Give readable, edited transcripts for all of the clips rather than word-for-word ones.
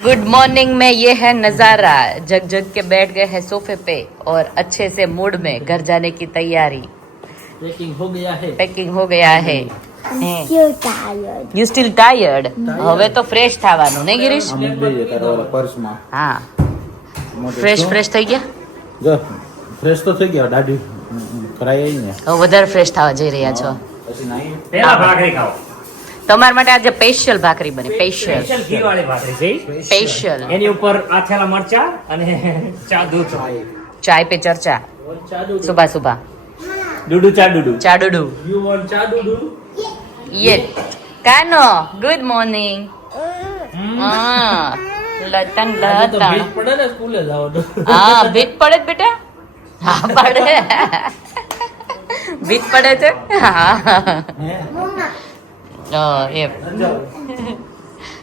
Good morning में ये है नजारा, जग जग के बैठ गए हैं सोफे पे और अच्छे से मूड में घर जाने की तैयारी। पैकिंग हो गया है। પેકિંગ હો ગયા હે. Still tired. You steel tired? હવે તો ફ્રેશ થવાનું ને ગિરીશ? પર્સમાં હા, ફ્રેશ થઈ ગયા. જો ફ્રેશ તો થઈ ગયા, દાઢી કરાઈ ને હવે વધારે ફ્રેશ થવા જઈ રહ્યા છો. પછી નાઈ પેલા ભાખરી ખાઓ. તમારા માટે આજે સ્પેશિયલ ભાખરી બને. સ્પેશિયલ સ્પેશિયલ ઘી વાળી ભાખરી છે. સ્પેશિયલ એની ઉપર આથેલા મરચા અને ચા દૂધ. ચાય पे चर्चा. सुबह सुबह ડુડુ ચા ડુડુ. चाडूडू. યુ વોન્ટ ચા ડુડુ? ये कानो गुड मॉर्निंग. हाँ लतन આજે તો लतन ભેજ પડે ને સ્કૂલે જવાનું. हाँ भीत पड़े ज बेटा. हाँ पड़े. ભીત પડે છે. હા એમ.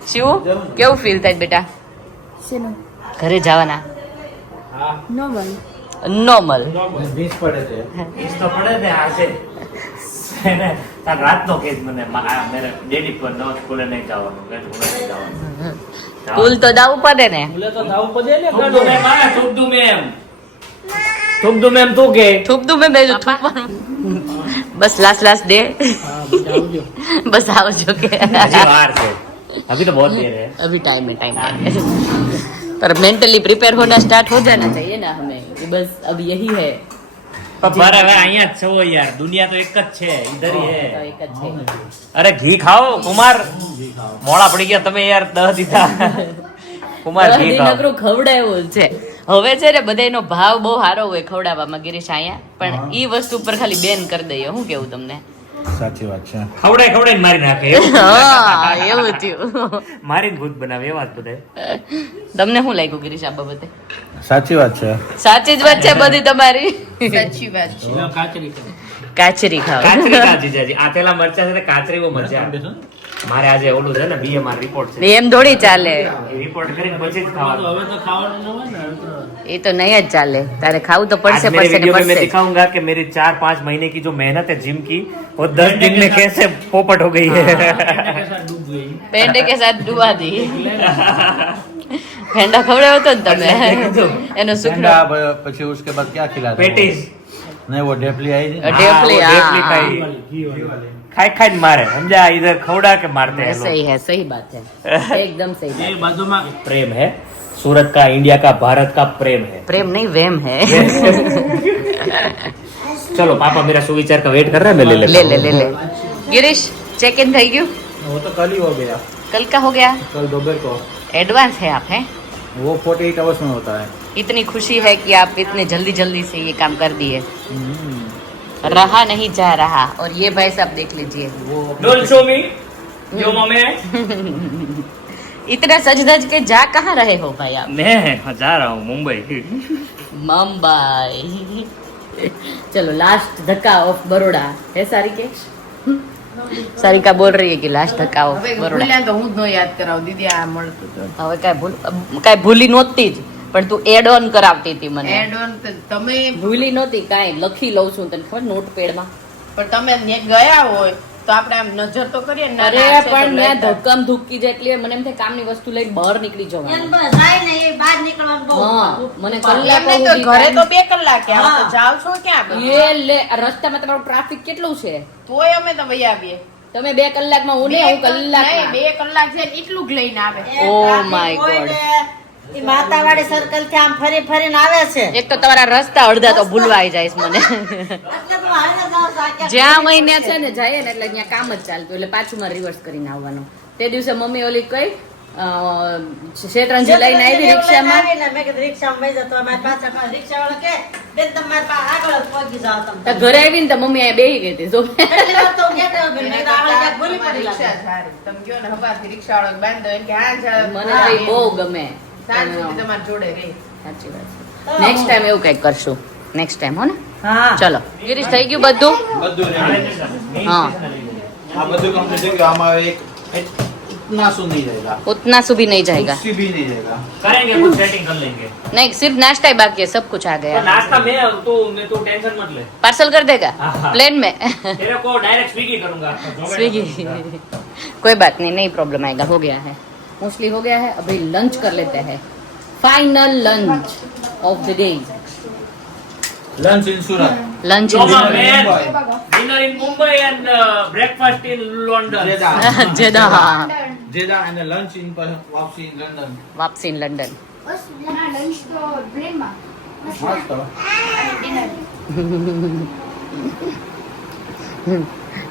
શિવ કેવું ફીલ થાય બેટા Sino? ઘરે જવાના? હા. Normal. નોર્મલ. વીસ પડે છે. ઈસ તો પડે ને આ છે. તાર રાતનો કેસ મને મેરે ડેડી પર નો સ્કૂલે નહીં જવાનું. સ્કૂલે નહીં જવાનું. સ્કૂલ તો જવું પડે ને. સ્કૂલે તો જવું પડે ને. થોપદુ મેમ આ થોપદુ મેમ. થોપદુ મેમ તું કે થૂપ દઉં મેં બેજું બસ લાસ્ટ દે. बस आवजो के. હજી વાર છે. अभी तो बहुत देर है. अभी टाइम है. पर मेंटली प्रिपेयर होना स्टार्ट हो जाना चाहिए ना हमें कि बस अब यही है. पर હવે અહીંયા જ છો યાર, દુનિયા તો એક જ છે, ઇધર ही तो है. एक જ છે. અરે ઘી ખાઓ કુમાર, મોડા પડી ગયા તમે યાર 10 દીધા. કુમાર ઘી ખાઓ. નકરું ખવડાવ્યું છે. હવે છે ને બધાનો ભાવ બહુ સારો હોય ખવડાવવામાં ગિરીશ અહીંયા, પણ ઈ વસ્તુ પર ખાલી બેન કરી દઈએ. હું કેવું તમને? સાચી વાત છે. ખવડાઈને મારી નાખે એવું. હા એવું થયું. મારીને ભૂત બનાવે એવા જ બધા. તમને શું લાગ્યું ગિરીશ આ બાબતે? સાચી વાત છે. સાચી જ વાત છે બધી તમારી. સાચી વાત છે. કાચરી કાચરી ખાવ. કાચી જાજી આથેલા મરચા છે કાચરી બહુ મજા આવે. મારે આજે ઓલું છે ને બીએમઆર રિપોર્ટ છે. એમ થોડી ચાલે. રિપોર્ટ કરીને પછી જ ખાવાનું. હવે તો ખાવાનું ન હોય ને. એ તો નહીં જ ચાલે. તારે ખાવું તો પડશે आज मेरे પડશે ને वीडियो में मैं પડશે. दिखाऊंगा कि मेरी 4-5 महीने की जो मेहनत है जिम की वो 10 दिन में कैसे पोपट हो गई है. પેંડે કે સાથ ડુબા દી. પેંડા ખવડાવ્યો તો ને તમે એનો સુખડો. ठंडा પછી उसके बाद क्या खिलाते हैं? पेटिस नहीं वो ढेपली आई थी. ढेपली, हाँ, वो ढेपली हाँ। खाई खाई मारे समझा, इधर खवड़ा के मारते हैं सही लोग. है, सही बात है, एकदम सही बात है. प्रेम है सूरत का, इंडिया का, भारत का प्रेम है. प्रेम नहीं वेम है. चलो पापा मेरा सुविचार का वेट कर रहा है, मैं ले लेता ले हूँ. ले ले ले. गिरीश चेक इन થઈ ગયું? वो तो कल ही हो गया. कल का हो गया? कल दोपहर को. एडवांस है आप हैं? वो 48 आवर्स में होता है. इतनी खुशी है कि आप इतने जल्दी से ये काम कर दिए. रहा नहीं जा रहा. और ये भाई साहब देख लीजिए, Don't show me your mummy. इतना सज धज के जा कहाँ रहे हो भाई आप? मैं जा रहा हूँ मुंबई. मुंबई. चलो लास्ट धक्का ऑफ बड़ोड़ा है सारी के. सारिका बोल रही है कि लास्ट धक्का ऑफ बड़ोड़ा. તો હું જ નો યાદ કરાવ દીદી આ મળતું તો હવે કાંઈ ભૂલી નહોતી જ, પણ તું એડ ઓન કરાવતી હતી મને. એડ ઓન તમે ભૂલી નહોતી કાંઈ. લખી લઉં છું તને ખબર નોટ પેડમાં. પણ તમે ત્યાં ગયા હોય તો આપણે આમ નજર તો કરીએ ને. અરે પણ ત્યાં ધક્કમ ધુક્કી જેટલી મને એમ થાય કામની વસ્તુ લઈને બહાર નીકળી જવાનું. હા મને કલાક ઘરે તો 2 કલાક જાવ છો ક્યાં? એ લે આ રસ્તામાં તમારું ટ્રાફિક કેટલું છે? તોય અમે તો વહી આવીએ. તમે 2 કલાકમાં હું નહીં, હું કલાકમાં. 2 કલાક છે એટલું જ લઈને આવે. Oh my God. Matawadi circle થી આમ ફરી ફરીને આવે છે. એક તો તમારા રસ્તા અડધા તો ભૂલવાઈ જાય છે મને. એટલે તો હારે જાવ સાક્યા. જ્યાં મહિને છે ને જાય ને એટલે ત્યાં કામ જ ચાલતું, એટલે પાછું મારે રિવર્સ કરીને આવવાનું. તે દિવસે મમ્મી ઓલી કઈ શેતરંજી લઈને આવી રિક્ષામાં. આવીને મેં કીધું રિક્ષામાં બેસી જાઓ તો અમારી પાછળ રિક્ષાવાળા કે બેન તમારી પાસે આગળ જ પહોંચી જાઓ તમે. તો ઘરે આવીને તો મમ્મી અહીંયા બેહી ગઈ હતી. જો એટલી વાર તો હું કહેતી હતી, મેં કીધું આગળ ક્યાંક ભૂલી પડી રિક્ષા લાગે. સારી. તમે કયો ને હવારથી રિક્ષાવાળો બાંધો એમ કે હા જા. મને તો ઈ બહુ ગમે. સાંજ સુધી તમારી જોડે રહી. સાચી વાત છે. નેક્સ્ટ ટાઈમ એવું કંઈક કરશું. નેક્સ્ટ ટાઈમ હો ને. હા ચલો ગિરીશ થઈ ગયું બધું? બધું ready. हाँ આ બધું कंप्लीट है कि हमारा एक इतना सु नहीं जाएगा. उतना सु भी नहीं जाएगा. कुछ भी नहीं जाएगा. करेंगे कुछ सेटिंग कर लेंगे. नहीं सिर्फ नाश्ता ही बाकी है, सब कुछ आ तो गया. नाश्ता मैं तू टेंशन मत ले. पार्सल कर देगा हाँ. प्लेन में? तेरे को डायरेक्ट स्विगी करूंगा. स्विगी कोई बात नहीं, नहीं प्रॉब्लम आएगा. हो गया है मोस्टली हो गया है. अभी लंच कर लेते हैं. Final lunch of the day. Lunch in Surat. Lunch No, man. Mumbai. Dinner in Mumbai and breakfast in London. જેડા જેડા. જેડા અને લંચ ઇન વાપસી ઇન લંડન. वापसी इन लंदन. લંચ તો ટ્રેનમાં મસ્ત. ડિનર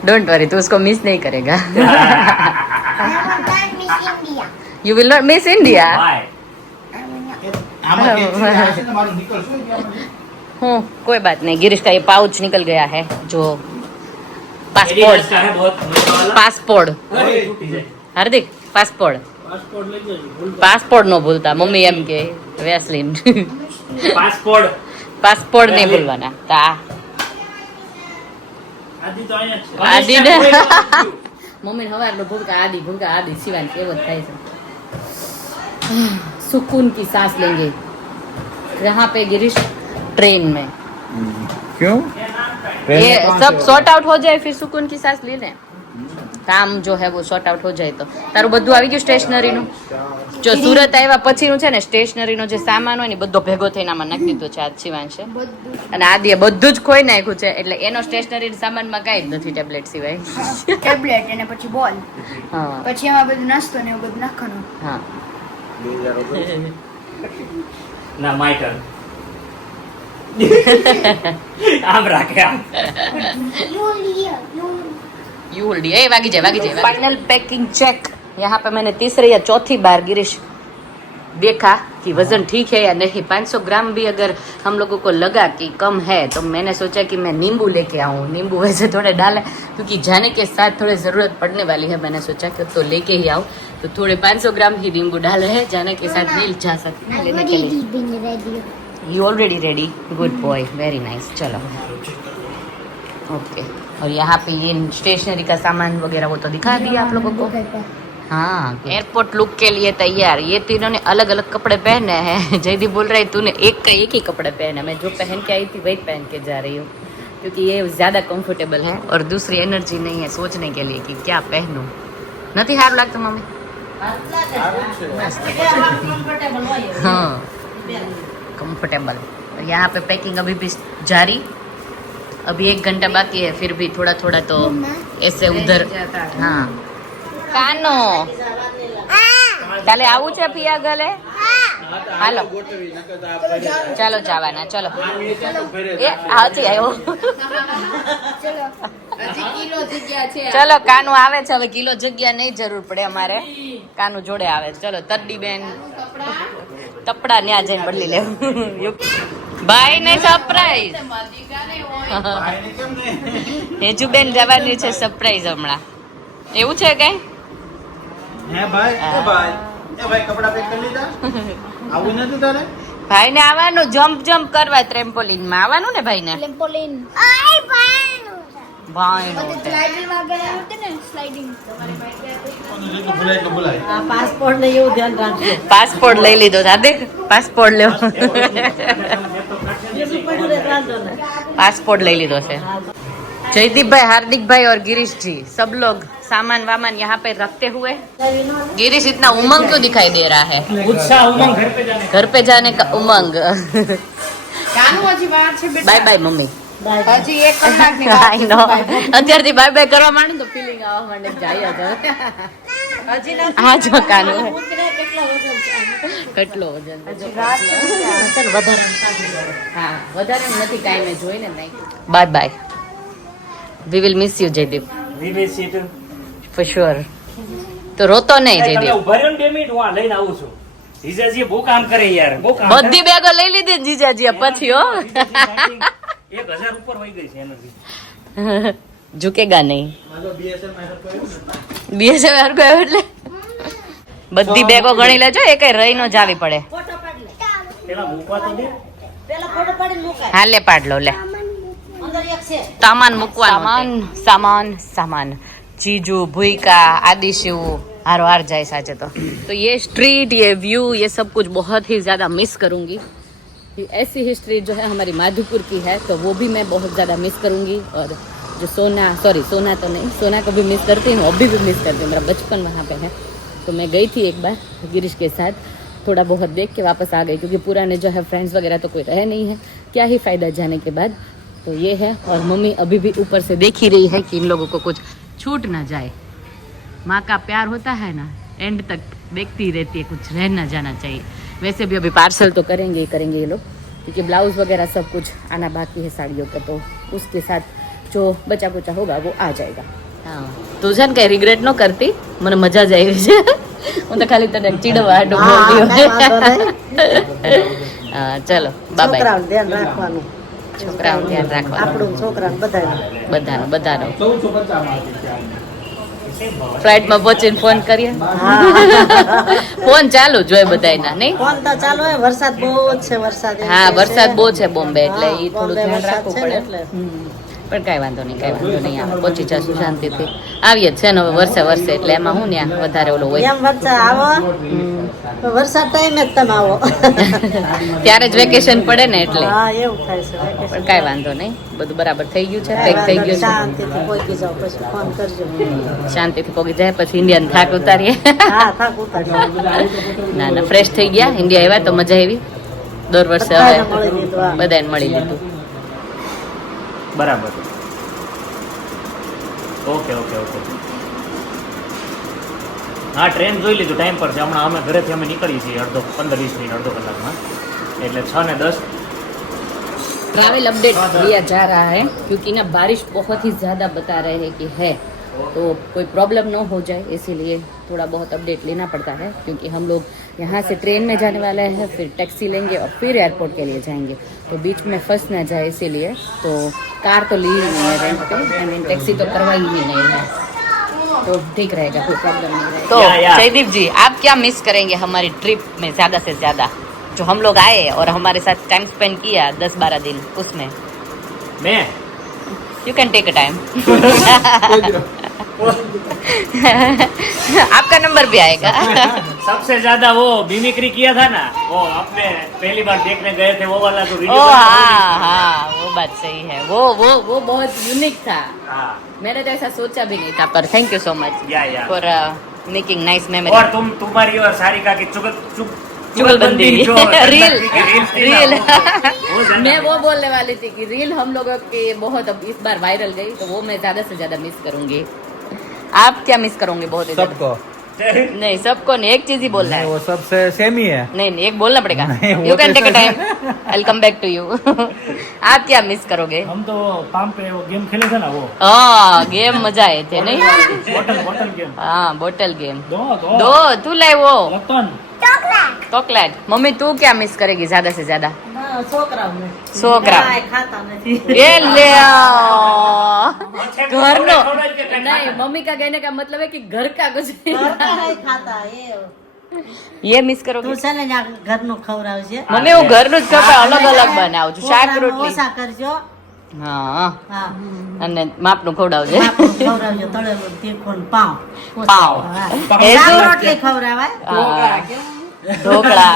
डोंट वरी, तू उसको मिस नहीं करेगा. Miss India You will not miss India. Why? આમાં કે છે ને મારું નીકળશું ઇન્ડિયામાંથી. हूँ कोई बात नहीं. गिरीश का ये पाउच निकल गया है जो Adidas पासपोर्ट का है बहुत मस्त वाला. पासपोर्ट अरे, टूटी जाए. हार्दिक पासपोर्ट पासपोर्ट नो भूलता मम्मी एम के वेस्लिन Passport. પાસપોર્ટ નહીં ભૂલવાના તા આદિ ને મમ્મી હવારનો ભૂલકા આદિ સિવાય કેવો થાય છે. सुकून की सांस लेंगे यहाँ पे गिरीश ट्रेन में. क्यों? ये सब सॉर्ट आउट हो जाए फिर सुकून की सांस ले ले. કામ જો હે वो सॉर्ट आउट हो જાય તો તારું બધું આવી ગયું સ્ટેશનરીનું. જો સુરત આવ્યા પછીનું છે ને સ્ટેશનરીનો જે સામાન હોય ને બધો ભેગો થઈને આમાં નાખી દીધો છે આજ શિવાંશે. અને આદિએ બધું જ ખોઈ નાખ્યું છે એટલે એનો સ્ટેશનરી સામાનમાં કાંઈ જ નથી ટેબ્લેટ સિવાય. ટેબ્લેટ અને પછી બોલ હા પછી એમાં બધું નાસ્તો ને એવું બધું નાખવાનું. હા ના my turn. આમ રાખે આમ. यूल्डी ए वागी जाए फाइनल पैकिंग चेक. यहाँ पे मैंने तीसरी या चौथी बार गिरीश देखा कि वजन ठीक है या नहीं. 500 ग्राम भी अगर हम लोगों को लगा कि कम है तो मैंने सोचा कि मैं नींबू लेके आऊँ. नींबू वैसे थोड़े डाले क्योंकि जाने के साथ थोड़े ज़रूरत पड़ने वाली है. मैंने सोचा कि तो लेके ही आऊँ तो थोड़े 500 ग्राम ही नींबू डाले हैं. जाने के साथ नहीं जा सकते लेने के लिए. You already ready. Good boy very nice. चलो ओके. और यहाँ पे ये स्टेशनरी का सामान वगैरह वो तो दिखा दिया आप लोगों को. हाँ एयरपोर्ट लुक के लिए तैयार. ये तीनों ने अलग अलग कपड़े पहने हैं. जयदीप बोल रहा है तूने एक का एक ही कपड़े पहना. मैं जो पहन के आई थी वही पहन के जा रही हूँ क्योंकि ये ज़्यादा कंफर्टेबल है और दूसरी एनर्जी नहीं है सोचने के लिए कि क्या पहनूं. નથી સારું લાગતું મમ્મી? કમ્ફર્ટેબલ હોય हाँ कंफर्टेबल. और यहाँ पे पैकिंग अभी भी जारी. अभी 1 घंटा बाकी है फिर भी थोड़ा थोड़ा तो ऐसे उधर. हाँ કાનો ચાલે આવું છે પિયા ગલે. હાલો ચાલો જવાના ચલો. એ હાથી આવ્યો. ચલો કાનું આવે છે હવે. કિલો જગ્યા નહીં જરૂર પડે અમારે. કાનું જોડે આવે છે. ચલો તરડી બેન કપડા ન્યા જઈને બદલી લેવું. ભાઈ ને સરપ્રાઈઝ. ભાઈને કેમ ને? હેજુબેન જવાની છે સરપ્રાઈઝ હમણાં. એવું છે કઈ? હે ભાઈ એ ભાઈ કપડા પેક કરી લીધા? આવું નથી તારે? ભાઈ ને આવવાનું જમ્પ કરવા ટ્રેમ્પોલિન માં આવવાનું ને ભાઈ ને. ટ્રેમ્પોલિન આય ભાઈ સ્લાઇડિંગ વગેરે હોતે ને સ્લાઇડિંગ જેટલું ભૂલાય એટલું ભૂલાય. આ પાસપોર્ટ ને એવું ધ્યાન રાખજો. પાસપોર્ટ લઈ લીધો દાદે. પાસપોર્ટ લેવો. બીજું પડ્યું રે વાંધો નહીં. पासपोर्ट ले ली से. जयदीप भाई, हार्दिक भाई और गिरीश जी सब लोग सामान वामान यहाँ पे रखते हुए. गिरीश इतना उमंग क्यों दिखाई दे रहा है? उत्साह उमंग घर पे जाने घर पे जाने का उमंग. કાનું હજી વાર છે બેટા. Bye bye mummy. હજી 1 કલાકની વાર आई नो. અત્યારથી બાય બાય કરવા માંડે તો ફીલિંગ આવવા માંડે જાય જ. હજી નથી. હા જો કાનું ઉતરે કેટલા વજન છે આનું? કેટલો વજન છે? ચાલ વધારે હા વધારે નથી કાંઈ મેં જોઈને નહીં. Bye bye. We will miss you Jaydeep Vivek seat for sure. તો રોતો નહીં તમે જયદીપ. ઉભા રહ્યો ને 2 મિનિટ હું આ લઈને આવું છું. જીજાજી બહુ કામ કરે યાર, બહુ કામ કરે. બધી બેગો લઈ લીધી જીજાજી પછી હો. 1000 ઉપર વહી ગઈ છે એનર્જી. ઝુકેગા નહીં. મારો BSL માં હેલ્પ કર્યું ને. બીએસએફ હરકો આવ્યો એટલે બધી બેગો ગણી લેજો. એ કઈ રહી ન જાવી પડે. ફોટો પાડી લે. પેલા મૂકવા તો દે. પેલા ફોટો પાડીને મુકાય. હા લે પાડ લો લે. અંદર એક છે. सामान મૂકવાનું. सामान सामान चीजू भूइका आदि शिव हारो हार जाए साचे तो ये स्ट्रीट ये व्यू ये सब कुछ बहुत ही ज़्यादा मिस करूँगी. ऐसी ही स्ट्रीट जो है हमारी माधोपुर की है तो वो भी मैं बहुत ज़्यादा मिस करूँगी. और जो सोना तो नहीं, सोना को भी मिस करती हूँ, अभी भी मिस करती हूँ. मेरा बचपन वहाँ पे है तो मैं गई थी एक बार गिरीश के साथ, थोड़ा बहुत देख के वापस आ गई, क्योंकि पुराने जो है फ्रेंड्स वगैरह तो कोई रहे नहीं है, क्या ही फ़ायदा जाने के बाद। तो ये है, और मम्मी अभी भी ऊपर से देख ही रही है कि इन लोगों को कुछ छूट ना जाए। माँ का प्यार होता है ना, एंड तक देखती रहती है, कुछ रह ना जाना चाहिए। वैसे भी अभी पार्सल तो करेंगे ही करेंगे ये लोग, क्योंकि ब्लाउज वगैरह सब कुछ आना बाकी है साड़ियों का, तो उसके साथ जो बचा कुचा होगा वो आ जाएगा। हाँ, તું છે ને કઈ રિગ્રેટ ન કરતી, મને મજા જ આવી છે, હું તો ખાલી તને ચીડવા હાટું બોલતી હોય। હા ચલો બાય બાય। છોકરાઓનું ધ્યાન રાખવાનું, છોકરાઓનું ધ્યાન રાખવાનું, આપણું છોકરાનું બધાનું બધાનું ફ્લાઇટમાં પહોંચીને ફોન કરીએ, ફોન ચાલુ જ હોય બધાયના, નહીં? ફોન તો ચાલુ હોય, વરસાદ બહુ જ છે, વરસાદ એમ હા કહે વરસાદ છે. બહુ છે બોમ્બે, એટલે હા, એ થોડું બોમ્બે ધ્યાન વરસાદ રાખવું છે ને પડે। એટલે. પણ કાંઈ વાંધો નહીં, આપણે પહોંચી જશું શાંતિથી। આવીએ જ છે ને હવે વર્ષે એટલે એમાં હું ત્યાં વધારે ઓલું હોય, એમ વરસાદ આવો, વરસાદ ટાઈમે જ તમે આવો। ત્યારે જ વેકેશન પડે ને એટલે। હા એવું થાય છે vacation. પણ કાંઈ વાંધો નહીં, બધું બરાબર થઈ ગયું છે, કાંઈ પેક થઈ વાંધો નહીં, ગયું શાંતિથી પહોંચી જાઓ, પછી ફોન કરજો। છે, શાંતિથી પહોંચી જાય, પછી ઇન્ડિયાનો થાક ઉતારીએ। હા થાક ઉતારજો, ના ના ફ્રેશ થઈ ગયા, ઇન્ડિયા આવ્યા તો મજા આવી, દર વર્ષે બધાને હવે મળી લીધું, હા. બધાને મળી લીધું। બરાબર, ઓકે ઓકે ઓકે। હા ટ્રેન જોઈ લીધું, ટાઈમ પર છે, હમણાં અમે ઘરેથી અમે નીકળી છીએ 15-20 મિનિટ, અડધો કલાકમાં, એટલે 6:10। ट्रैवल अपडेट लिया जा रहा है, क्योंकि ना बारिश बहुत ही ज़्यादा बता रहे हैं कि है, तो कोई प्रॉब्लम न हो जाए इसीलिए थोड़ा बहुत अपडेट लेना पड़ता है, क्योंकि हम लोग यहाँ से ट्रेन में जाने वाले हैं, फिर टैक्सी लेंगे और फिर एयरपोर्ट के लिए जाएंगे, तो बीच में फंस ना जाए इसीलिए तो कार तो ली ही नहीं है रेंट पे, आई मीन टैक्सी तो करवाई ही नहीं है, तो ठीक रहेगा, कोई प्रॉब्लम नहीं रहेगा। तो जयदीप जी आप क्या मिस करेंगे हमारी ट्रिप में ज़्यादा से ज़्यादा, जो हम लोग आए और हमारे साथ टाइम स्पेंड किया 10-12 दिन, उसमें मैं you can take a time. आपका नंबर भी आएगा। सबसे ज्यादा वो मिमिक्री किया था ना, वो अपने पहली बार देखने गए थे, वो वाला जो ओ वीडियो हाँ हाँ वो बात सही है, वो बहुत यूनिक था, हाँ। मैंने तो ऐसा सोचा भी नहीं था, पर थैंक यू सो मच या। फॉर मेकिंग नाइस और मेमोरी। तुम्हारी और सारिका की चुगलबंदी जो रील रील्स थी ना, रील वो ज्यादा- मैं वो बोलने वाली थी कि रील हम लोगों की बहुत अब इस बार वायरल गई, तो वो मैं ज्यादा से ज्यादा मिस करूंगी। आप क्या मिस करोगे बहुत ही ज्यादा? सबको नहीं सबको नहीं, एक चीज ही बोलना है। वो सबसे सेम ही है। नहीं नहीं एक बोलना पड़ेगा, नहीं, वो यू कैन तो take a time, I come back to you. आप क्या मिस करोगे? हम तो पाम पे वो गेम खेले थे ना, वो हाँ गेम मजा आए थे नहीं? बोतल गेम, हाँ बोटल गेम दो दो तू लाए वो रतन चॉकलेट। मम्मी तू क्या मिस करेगी ज्यादा से ज्यादा? ના, છોકરાઓને છોકરા કાંઈ ખાતા નથી। ये ले घर नो नहीं, मम्मी का कहने का मतलब है कि घर का कुछ ઘરના નહીં ખાતા, ये मिस करोगे? તું છે ને ત્યાં ઘરનું ખવડાવજે, મમ્મી હું ઘરનું જ ખબર અલગ અલગ બનાવું છું, શાક છોકરાઓને રોટલી ઓછા કરજો। હા હા, અને માપનું ખવડાવજે બાપનું ખવડાવજો, તળેલું તીખું ને પાવ। પાવ હા, એ શાક શું? રોટલી ખવડાવાય। ઢોકળા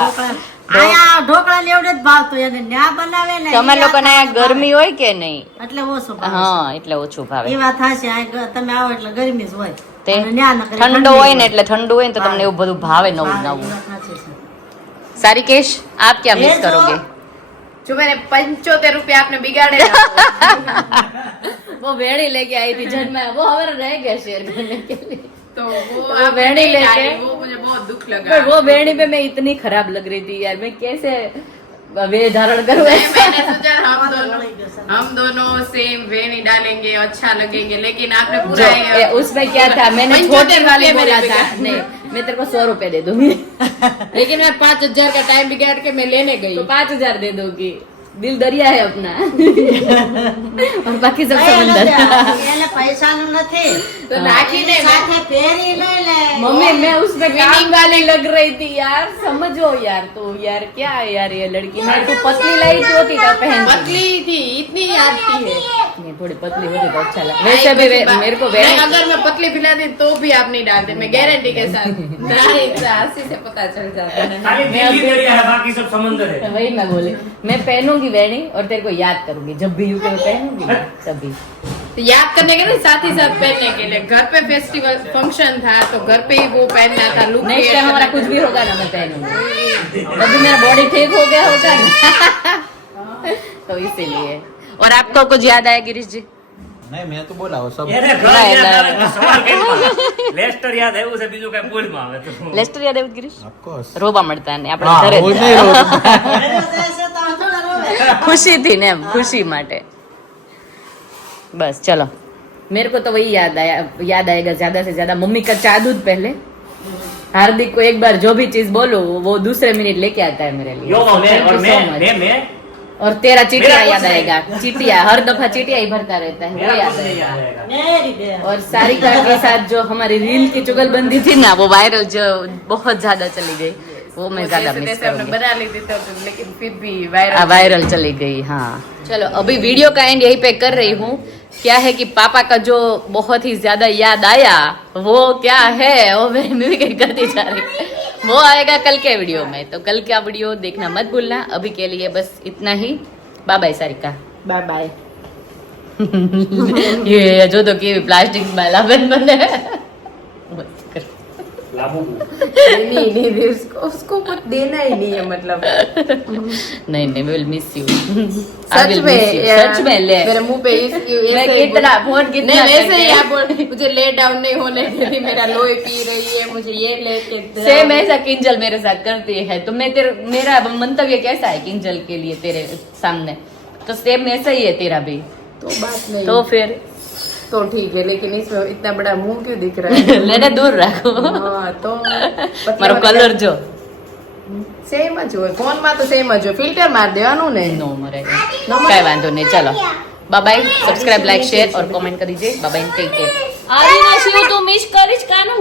આયા ઢોકળા ને એવડે જ ભાવતું, એને ન્યા બનાવે ને તમે ઈ લોકોને આ ગરમી હોય કે નહીં? એટલે ઓછું ભાવે હા એટલે ઓછું ભાવે છે। એ વાત થાશે, તમે આવો એટલે ગરમી જ હોય, તે અને ન્યા નકરી ઠંડો ઠંડી હોય ને એટલે ઠંડુ હોય ને તો તમને એવું બધું ભાવે નવું હા, નવું। એ વાત સાચી છે। सारिकेश आप क्या मिस ये करोगे? जो मैंने 75 रुपया आपने बिगाड़े ना, वो भेड़ी लेके आई थी जब मैं, वो हमारा रह गया शेयर करने के लिए, तो वो वो आपने भेड़ी नहीं लेके- डाली, वो मुझे बहुत दुख लगा। पर वो भेड़ी पे मैं इतनी खराब लग रही थी यार, मैं कैसे वे धारण करूँ? मैंने सोचा हम दोनों सेम वेणी डालेंगे, अच्छा लगेंगे, लेकिन आपने जो पूरा ये- उसमें क्या था, मैंने 75 छोटी वाली रुपये बोला मेरे था, बिगाड़। नहीं मैं तेरे को 100 रुपए दे दूंगी, लेकिन मैं 5000 का टाइम बिगाड़ के मैं लेने गई। तो 5000 दे दूंगी, दिल दरिया है अपना और बाकी सब એને समंदर। એને પૈસાનું નથી, तो नाखीने એની સાથે પહેરી લઈ લે। मम्मी मैं उसमें काम वाली लग रही थी यार, समझो यार तू, यार क्या है यार ये लड़की, मैं तू पतली लाई थी होती तो पहन पतली थी, इतनी आती है। नहीं थोड़ी पतली होती तो अच्छा लगा, वैसे भी मेरे को मैं अगर मैं पतली पिला दी तो भी आप नहीं डालते, मैं गारंटी के साथ। नहीं, हंसी से पता चल जाता है। खाली दिल्ली दरिया है, बाकी सब समंदर है। वही मैं बोली, मैं पहनूंगी वेणी और तेरे को याद करूंगी जब भी यूके में पहनूंगी ना, तभी तो याद करने के लिए साथ ही साथ पहनने के लिए घर पे फेस्टिवल फंक्शन था तो घर पे ही वो पहनना था लुक नेक्स्ट टाइम हमारा कुछ भी होगा ना मैं पहनूंगी तभी मेरा बॉडी ठीक हो गया होगा ना तो इसीलिए और आपको कुछ याद आया गिरीश जी નહીં મેં તો બોલાવો સબ એને ઘર યાદ આવે તો સવાલ કેમ લેસ્ટર યાદ આવ્યું છે બીજું કઈ ભૂલમાં આવે તો લેસ્ટર યાદ આવ્યું ગિરીશ ઓફકોર્સ રોવા મળતા ને આપણે હા ઘરે હું જ. નહીં રહું ઘરે રહેશે તો થોડા રોવે. खुशी थी ने खुशी माटे बस चलो मेरे को तो वही याद आएगा ज्यादा से ज्यादा मम्मी का चाय दूध पहले हार्दिक को एक बार जो भी चीज बोलो वो दूसरे मिनट लेके आता है मेरे लिए યો So, મેં thank और you so मैं much. मैं और तेरा चीटिया मेरा याद कुछ आएगा चीटिया हर दफा चीटिया ही भरता रहता है वो मेरा याद कुछ नहीं आएगा याद आएगा મેરી બે. और सारिका के साथ जो हमारी रील की चुगलबंदी थी ना वो वायरल जो बहुत ज्यादा चली गई वो मैं ज्यादा मिस जैसे हमने करूंगी बना ली थी तो लेकिन फिर भी वायरल वायरल चली गई हाँ चलो अभी वीडियो का एंड यही पे कर रही हूँ क्या है कि पापा का जो बहुत ही ज्यादा याद आया वो क्या है वो मेरी मम्मी कहीं करती जा रही वो आएगा कल के वीडियो में तो कल का वीडियो देखना मत भूलना अभी के लिए बस इतना ही bye bye Sarika bye bye ये जो तो की प्लास्टिक माला बन बने લાંબુ नहीं उसको कुछ देना ही नहीं है मतलब नहीं नहीं विल मिस यू सच में सच में ले मेरे मुंह पे मैं कितना फोन कितना नहीं वैसे ही करके- आप बोल मुझे ले डाउन नहीं होने देती मेरा लोही पी रही है मुझे ये लेके दो। सेम ऐसा किंजल मेरे साथ करती है तो मैं तेरे मेरा मंतव्य कैसा है किंजल के लिए तेरे सामने तो सेम ऐसा ही है तेरा भी तो बात नहीं तो फिर तो ठीक है लेकिन इसमें इतना बड़ा मुंह क्यों दिख रहा है लेने दूर रखो हाँ तो મારો કલર જો સેમ જ હોય ફોન માં તો સેમ જ હોય ફિલ્ટર માર દેવાનું ને નો મરે કઈ વાંધો નહીં ચલો bye bye subscribe like share और कमेंट कर दीजिए bye bye take care Aryana Shiv तू मिस करिस कानू